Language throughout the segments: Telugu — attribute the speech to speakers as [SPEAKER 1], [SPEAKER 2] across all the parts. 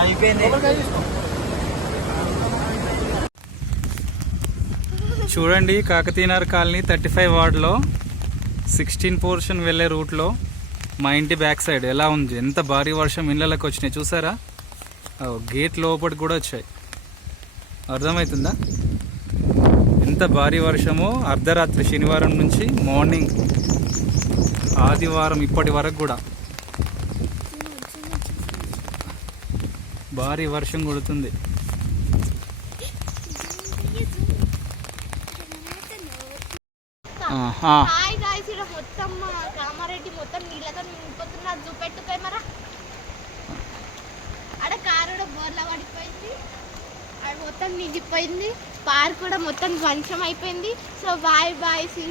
[SPEAKER 1] అయిపోయింది.
[SPEAKER 2] చూడండి కాకతీయనగర్ కాలనీ థర్టీ ఫైవ్ వార్డ్లో సిక్స్టీన్ పోర్షన్ వెళ్ళే రూట్లో మా ఇంటి బ్యాక్ సైడ్ ఎలా ఉంది? ఎంత భారీ వర్షం ఇళ్ళకి వచ్చినాయి చూసారా? గేట్ లోపలికి కూడా వచ్చాయి. అర్థమవుతుందా? ఎంత భారీ వర్షమో అర్ధరాత్రి శనివారం నుంచి మార్నింగ్ ఆదివారం ఇప్పటి వరకు
[SPEAKER 3] కూడా. బోర్లా పడిపోయింది. ఆడ మొత్తం నిండిపోయింది. పార్క్ కూడా మొత్తం ధ్వంసం అయిపోయింది. So bye bye see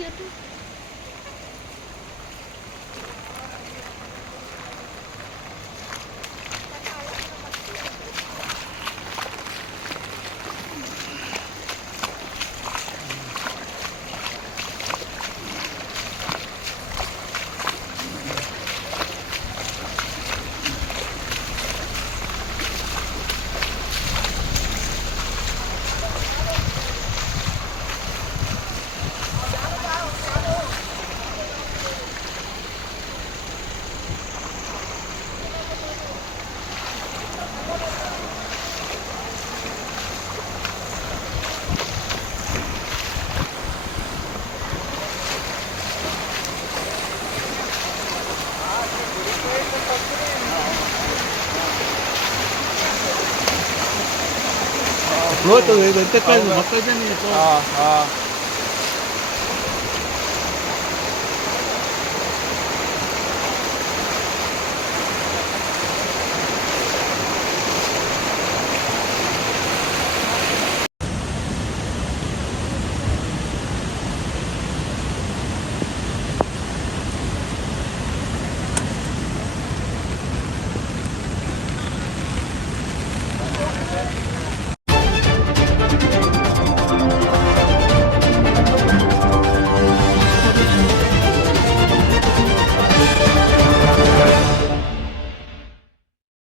[SPEAKER 3] you
[SPEAKER 1] మొత్తం